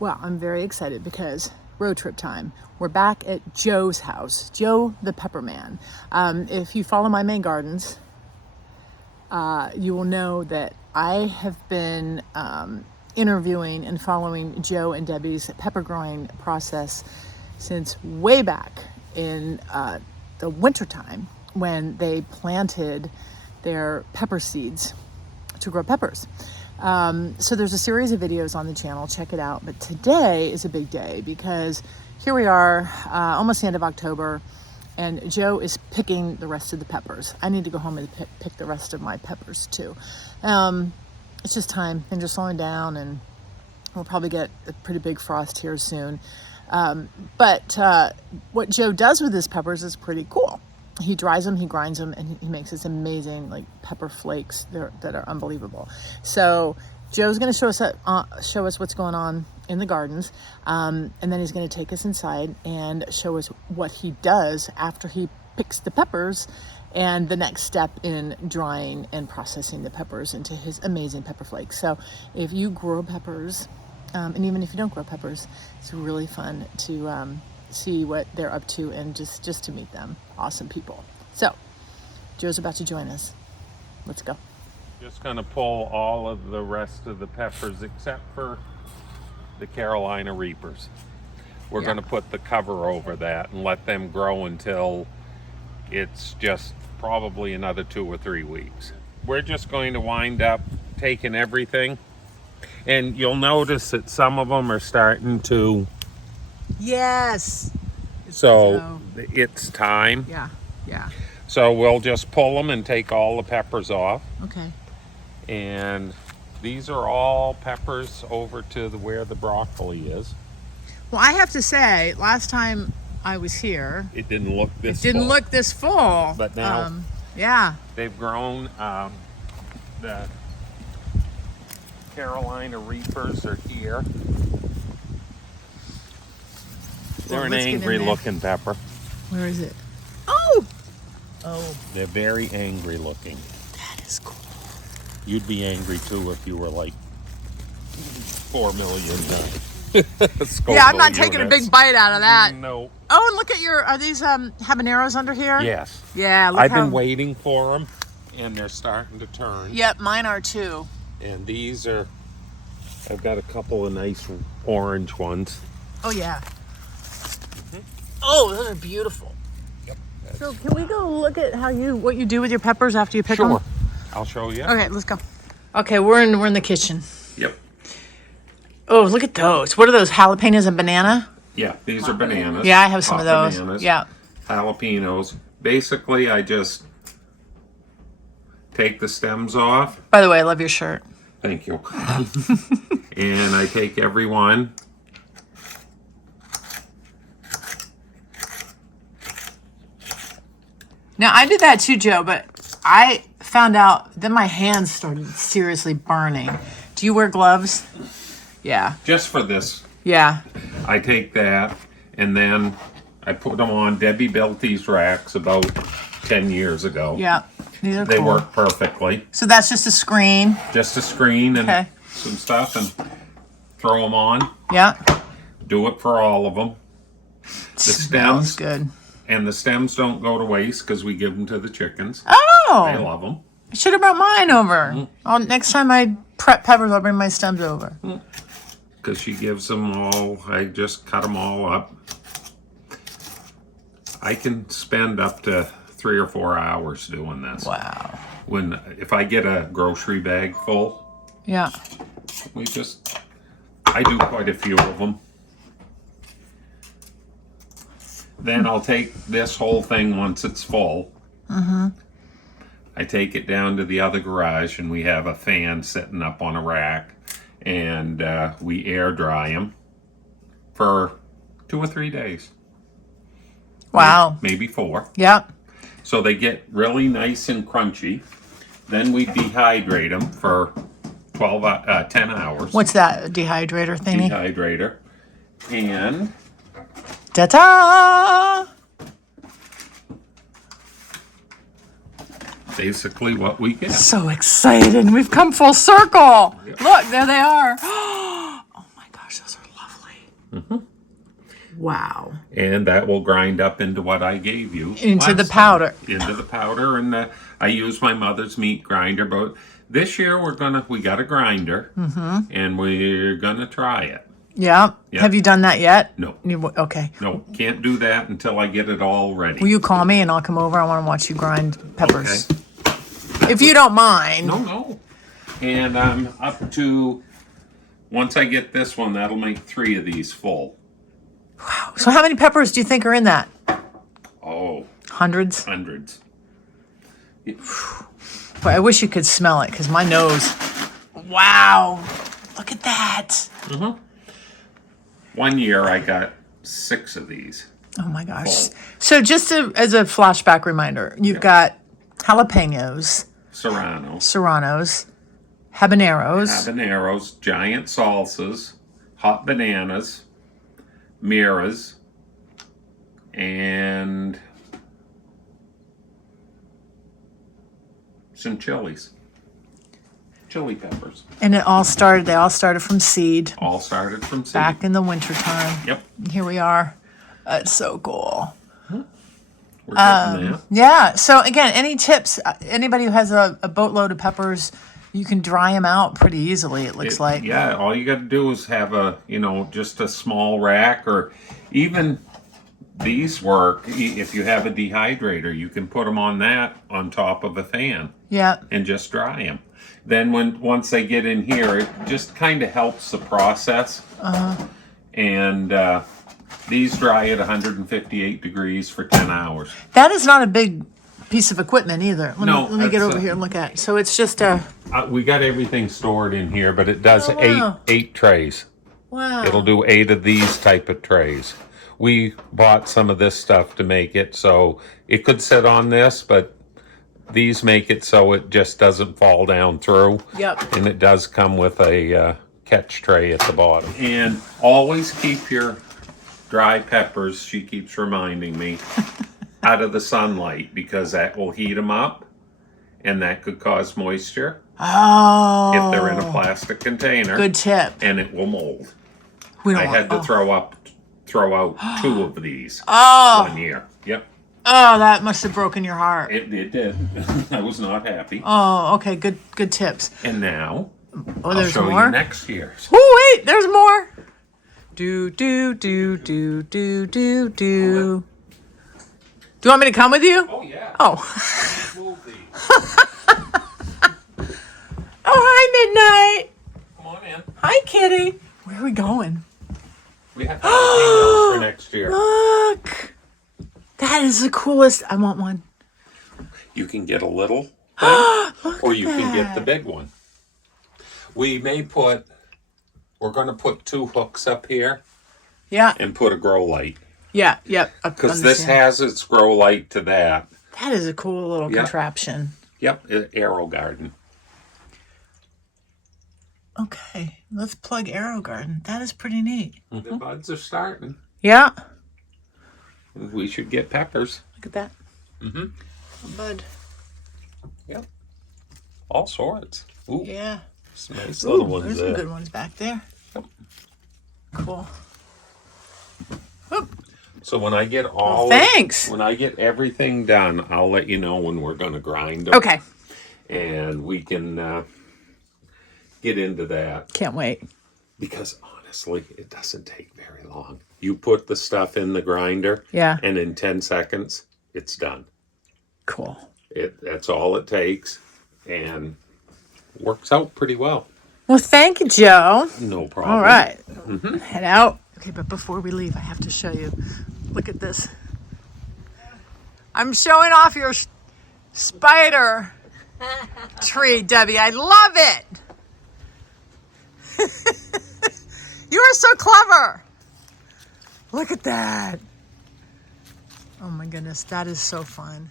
Well, I'm very excited because road trip time. We're back at Joe's house, Joe the Pepper Man. If you follow my Maine gardens, you will know that I have been interviewing and following Joe and Debbie's pepper growing process since way back in the wintertime when they planted their pepper seeds to grow peppers. So there's a series of videos on the channel, check it out. But today is a big day because here we are, almost the end of October, and Joe is picking the rest of the peppers. I need to go home and pick the rest of my peppers too. It's just time, things are slowing down, and we'll probably get a pretty big frost here soon. But what Joe does with his peppers is pretty cool. He dries them, he grinds them, and he makes this amazing like pepper flakes that are unbelievable. So Joe's going to show us what's going on in the gardens, and then he's going to take us inside and show us what he does after he picks the peppers and the next step in drying and processing the peppers into his amazing pepper flakes. So if you grow peppers, and even if you don't grow peppers, it's really fun to see what they're up to and just to meet them. Awesome people. So Joe's about to join us. Let's go. Just going to pull all of the rest of the peppers except for the Carolina Reapers. We're going to put the cover over that and let them grow until it's just probably another 2 or 3 weeks. We're just going to wind up taking everything, and you'll notice that some of them are starting to. Yes. So it's time. Yeah. So we'll just pull them and take all the peppers off. Okay. And these are all peppers over to where the broccoli is. Well, I have to say, last time I was here, it didn't look this full. But now, yeah, they've grown. The Carolina Reapers are here. They're an angry looking pepper. Where is it? Oh! They're very angry looking. That is cool. You'd be angry too if you were like 4 million. Yeah, I'm not taking a big bite out of that. No. Oh, and look at are these habaneros under here? Yes. Yeah, I've been waiting for them, and they're starting to turn. Yep, mine are too. And these are, I've got a couple of nice orange ones. Oh, yeah. Oh, those are beautiful. Yep. So can we go look at what you do with your peppers after you pick them? Sure. I'll show you. Okay, let's go. Okay, we're in the kitchen. Yep. Oh, look at those. What are those, jalapenos and banana? Yeah, these are bananas. Yeah, I have some of those. Bananas, yeah. Jalapenos. Basically, I just take the stems off. By the way, I love your shirt. Thank you. And I take every one. Now, I did that too, Joe, but I found out then my hands started seriously burning. Do you wear gloves? Yeah. Just for this. Yeah. I take that and then I put them on. Debbie built these racks about 10 years ago. Yeah. These are They cool. work perfectly. So that's just a screen. Just a screen and some stuff and throw them on. Yeah. Do it for all of them. The Smells stems. good. And the stems don't go to waste because we give them to the chickens. Oh. They love them. I should have brought mine over. Oh, next time I prep peppers, I'll bring my stems over. Because she gives them all, I just cut them all up. I can spend up to 3 or 4 hours doing this. Wow. If I get a grocery bag full, Yeah. I do quite a few of them. Then I'll take this whole thing once it's full. I take it down to the other garage, and we have a fan sitting up on a rack, and we air dry them for 2 or 3 days. Wow. Maybe 4. Yep. So they get really nice and crunchy. Then we dehydrate them for 10 hours. What's that, a dehydrator thingy? Dehydrator. And ta-ta! basically what we get. So excited. We've come full circle. Yep. Look, there they are. Oh my gosh, those are lovely. Wow. And that will grind up into what I gave you. Into the last powder. time. Into the powder, and I use my mother's meat grinder. But this year we got a grinder, and we're gonna try it. Yeah. Yeah. Have you done that yet? No, Okay. no, can't do that until I get it all ready. Will you call me and I'll come over? I want to watch you grind peppers. Okay. If you don't mind. No. And I'm up to, once I get this one, that'll make 3 of these full. So how many peppers do you think are in that? Oh, Hundreds? hundreds. Boy, I wish you could smell it because my nose. Wow. Look at that. One year I got 6 of these. Oh my gosh. Full. So just as a flashback reminder, you've got jalapenos, serranos, habaneros, giant salsas, hot bananas, miras, and some chilies. Chili peppers. And they all started from seed All started from seed. back in the wintertime. Yep. Here we are. That's so cool. We're getting that. Yeah. So again, any tips? Anybody who has a boatload of peppers, you can dry them out pretty easily. It looks like. Yeah. All you got to do is have just a small rack, or even these work. If you have a dehydrator, you can put them on that on top of a fan. Yeah. And just dry them. Then once they get in here, it just kind of helps the process. And these dry at 158 degrees for 10 hours. That is not a big piece of equipment either. No, Let me get that's over here and look at it. So it's just a. We got everything stored in here, but it does Oh, wow. eight trays. Wow. It'll do 8 of these type of trays. We bought some of this stuff to make it, so it could sit on this, but these make it so it just doesn't fall down through. Yep. And it does come with a catch tray at the bottom. And always keep your dry peppers, she keeps reminding me, out of the sunlight, because that will heat them up, and that could cause moisture Oh. if they're in a plastic container. Good tip. And it will mold. We don't I want, had to throw out 2 of these one year. Yep. Oh, that must have broken your heart. It did. I was not happy. Oh, okay. Good tips. And now, Oh, I'll there's show more. you next year's. Oh, wait, there's more. Do. Do you want me to come with you? Oh, yeah. Oh. Move these. Oh, hi, Midnight. Come on in. Hi, Kitty. Where are we going? We have jalapenos for next year. Look. That is the coolest. I want one. You can get a little thing, or you can get that. the big one. We're going to put 2 hooks up here Yeah. and put a grow light. Yeah. Yep. Because this has its grow light to that. That is a cool little Yeah. contraption. Yep, Arrow Garden. Okay. Let's plug Arrow Garden. That is pretty neat. The buds are starting. Yeah. We should get peppers. Look at that. Mm-hmm. A bud. Yep. All sorts. Ooh, Yeah. some nice Ooh, little ones there's there. some good ones back there. Yep. Cool. So when I get all Thanks. when I get everything done, I'll let you know when we're going to grind them. Okay. And we can get into that. Can't wait. Because honestly, it doesn't take very long. You put the stuff in the grinder, Yeah. and in 10 seconds, it's done. Cool. That's all it takes, and works out pretty well. Well, thank you, Joe. No problem. All right. Head out. Okay, but before we leave, I have to show you. Look at this. I'm showing off your spider tree, Debbie. I love it. You are so clever. Look at that. Oh my goodness, that is so fun.